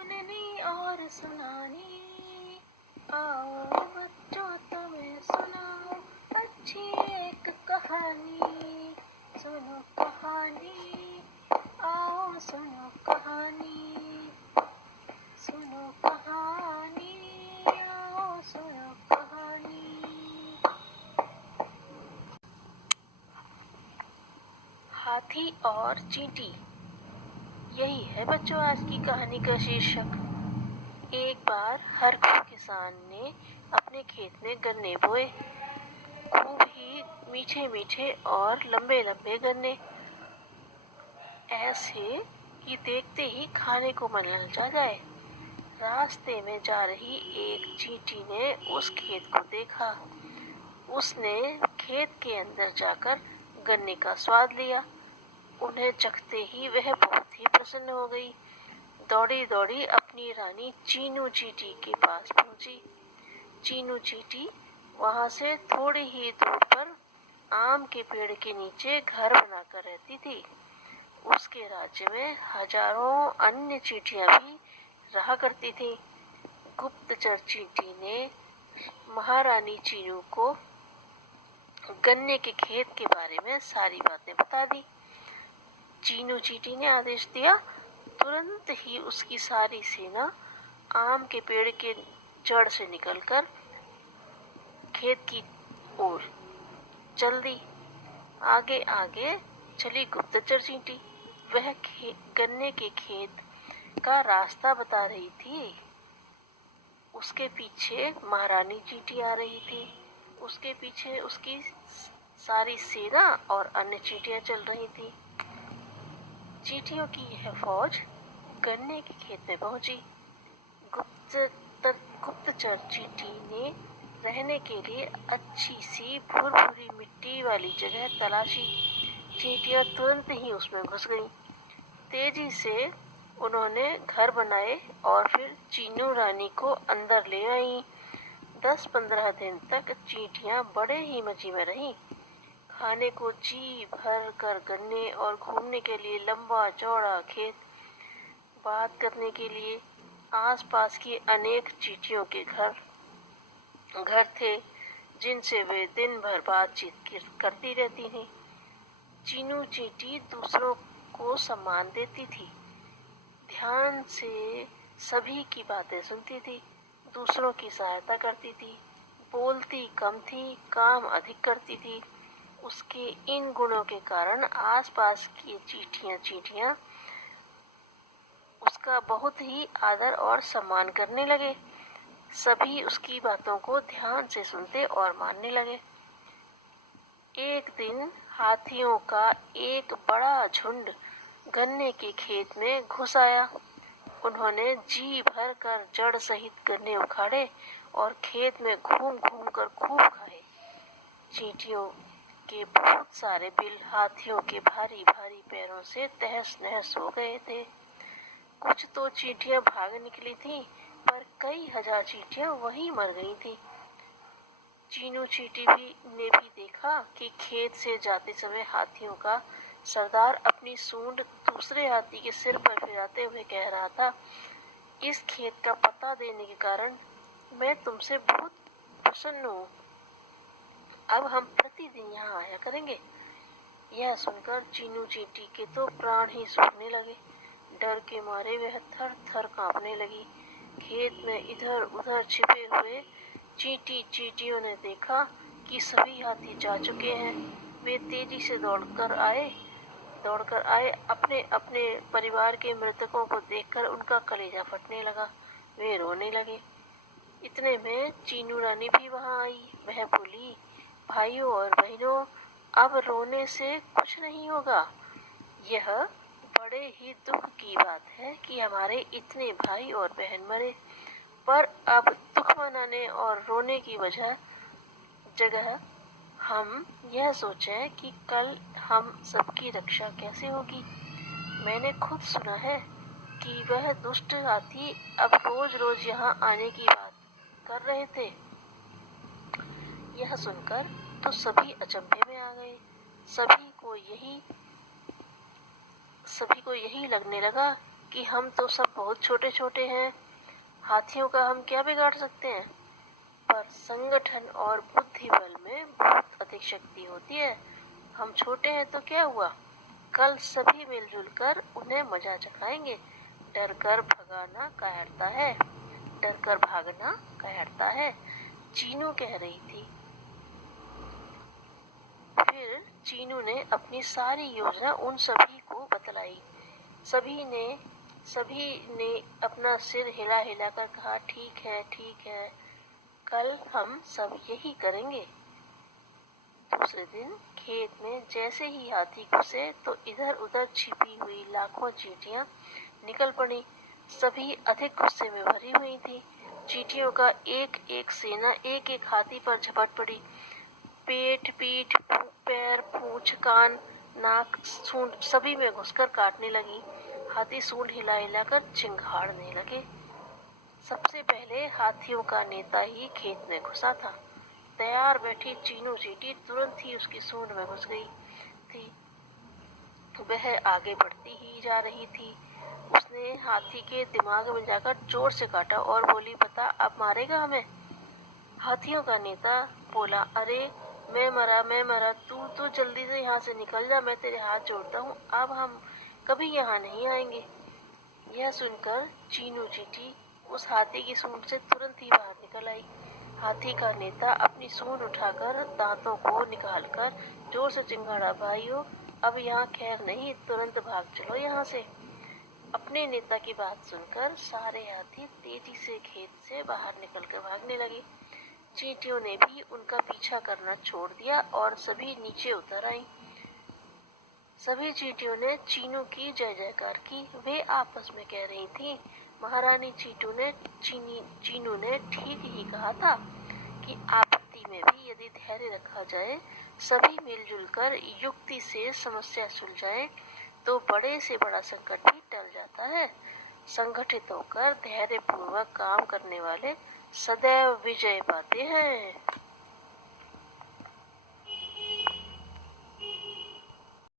सुननी और सुनानी, आओ बच्चों तुम्हें सुनाओ अच्छी एक कहानी। सुनो कहानी, आओ सुनो कहानी, सुनो कहानी, आओ सुनो कहानी। हाथी और चींटी, यही है बच्चों आज की कहानी का शीर्षक। एक बार हर कोई किसान ने अपने खेत में गन्ने बोए, खूब ही मीठे मीठे और लंबे लंबे गन्ने, ऐसे कि देखते ही खाने को मन ललचा जाए। रास्ते में जा रही एक चींटी ने उस खेत को देखा। उसने खेत के अंदर जाकर गन्ने का स्वाद लिया। उन्हें चखते ही वह बहुत ही प्रसन्न हो गई। दौड़ी दौड़ी अपनी रानी चीनू चींटी के पास पहुंची। चीनू चींटी वहां से थोड़ी ही दूर पर आम के पेड़ के नीचे घर बनाकर रहती थी। उसके राज्य में हजारों अन्य चींटियां भी रहा करती थीं। गुप्तचर चींटी ने महारानी चीनू को गन्ने के खेत के बारे में सारी बातें बता दी। चीनू चींटी ने आदेश दिया, तुरंत ही उसकी सारी सेना आम के पेड़ के जड़ से निकलकर खेत की ओर चल दी। आगे आगे चली गुप्तचर चींटी। वह गन्ने के खेत का रास्ता बता रही थी। उसके पीछे महारानी चींटी आ रही थी। उसके पीछे उसकी सारी सेना और अन्य चींटियां चल रही थी। चींटियों की यह फौज गन्ने के खेत में पहुंची। गुप्तचर चींटी ने रहने के लिए अच्छी सी भुरभुरी मिट्टी वाली जगह तलाशी। चींटियां तुरंत ही उसमें घुस गईं। तेजी से उन्होंने घर बनाए और फिर चीनू रानी को अंदर ले आईं। 10-15 दिन तक चींटियां बड़े ही मजे में रहीं। खाने को जी भर कर गन्ने और घूमने के लिए लंबा चौड़ा खेत, बात करने के लिए आसपास की अनेक चींटियों के घर थे जिनसे वे दिन भर बातचीत करती रहती थीं। चीनू चींटी दूसरों को सम्मान देती थी, ध्यान से सभी की बातें सुनती थी, दूसरों की सहायता करती थी, बोलती कम थी, काम अधिक करती थी। उसके इन गुणों के कारण आसपास की चींटियां उसका बहुत ही आदर और सम्मान करने लगे। सभी उसकी बातों को ध्यान से सुनते और मानने लगे। एक दिन हाथियों का एक बड़ा झुंड गन्ने के खेत में घुस आया। उन्होंने जी भर कर जड़ सहित गन्ने उखाड़े और खेत में घूम घूम कर खूब खाए। चींटियों के बहुत सारे बिल हाथियों के भारी भारी पैरों से तहस नहस हो गए थे। कुछ तो चींटियां भाग निकली थीं, पर कई हजार चींटियां वहीं मर गई थीं। चीनू चींटी ने भी देखा कि खेत से जाते समय हाथियों का सरदार अपनी सूंड दूसरे हाथी के सिर पर फिराते हुए कह रहा था, इस खेत का पता देने के कारण मैं तुमसे बहुत प्रसन्न हूँ। अब हम प्रतिदिन यहाँ आया करेंगे। यह सुनकर चीनू चींटी के तो प्राण ही सूखने लगे। डर के मारे वह थर थर कांपने लगी। खेत में इधर उधर छिपे हुए चींटियों ने देखा कि सभी हाथी जा चुके हैं। वे तेजी से दौड़कर आए। अपने अपने परिवार के मृतकों को देखकर उनका कलेजा फटने लगा। वे रोने लगे। इतने में चीनू रानी भी वहां आई। वह बोली, भाइयों और बहनों, अब रोने से कुछ नहीं होगा। यह बड़े ही दुख की बात है कि हमारे इतने भाई और बहन मरे, पर अब दुख मनाने और रोने की जगह हम यह सोचें कि कल हम सबकी रक्षा कैसे होगी। मैंने खुद सुना है कि वह दुष्ट हाथी अब रोज रोज यहाँ आने की बात कर रहे थे। यह सुनकर तो सभी अचंभे में आ गए। सभी को यही लगने लगा कि हम तो सब बहुत छोटे छोटे हैं, हाथियों का हम क्या बिगाड़ सकते हैं। पर संगठन और बुद्धि बल में बहुत अधिक शक्ति होती है। हम छोटे हैं तो क्या हुआ, कल सभी मिलजुल कर उन्हें मजा चखाएंगे। डर कर भगाना कायरता है, डर कर भागना कायरता है, चीनू कह रही थी। फिर चीनू ने अपनी सारी योजना उन सभी को बतलाई। सभी ने अपना सिर हिला हिला कर कहा, ठीक है, कल हम सब यही करेंगे। दूसरे दिन खेत में जैसे ही हाथी घुसे तो इधर उधर छिपी हुई लाखों चींटियां निकल पड़ी। सभी अधिक गुस्से में भरी हुई थी। चींटियों का एक एक सेना एक एक हाथी पर झपट पड़ी। पेट, पीठ, पैर, पूंछ, कान, नाक, सूंड सभी में घुसकर काटने लगी। हाथी सूंड हिला हिला कर चिंगाड़ने लगे। सबसे पहले हाथियों का नेता ही खेत में घुसा था। तैयार बैठी चीनू चींटी तुरंत ही उसकी सूंड में घुस गई थी। वह आगे बढ़ती ही जा रही थी। उसने हाथी के दिमाग में जाकर जोर से काटा और बोली, बता अब मारेगा हमें। हाथियों का नेता बोला, अरे मैं मरा, तू जल्दी से यहाँ से निकल जा, मैं तेरे हाथ जोड़ता हूँ, अब हम कभी यहाँ नहीं आएंगे। यह सुनकर चीनू चींटी उस हाथी की सूंड से तुरंत ही बाहर निकल आई। हाथी का नेता अपनी सूंड उठाकर दांतों को निकालकर जोर से चिंगाड़ा, भाइयों अब यहाँ खैर नहीं, तुरंत भाग चलो यहाँ से। अपने नेता की बात सुनकर सारे हाथी तेजी से खेत से बाहर निकलकर भागने लगे। चींटियों ने भी उनका पीछा करना छोड़ दिया और सभी नीचे उतर आईं। सभी चींटियों ने चीनू की जय जयकार की। वे आपस में कह रही थीं, महारानी चीनू ने ठीक ही कहा था कि आपत्ति में भी यदि धैर्य रखा जाए, सभी मिलजुल कर युक्ति से समस्या सुलझाए तो बड़े से बड़ा संकट भी टल जाता है। संगठित होकर धैर्यपूर्वक काम करने वाले सदैव विजय पाते हैं।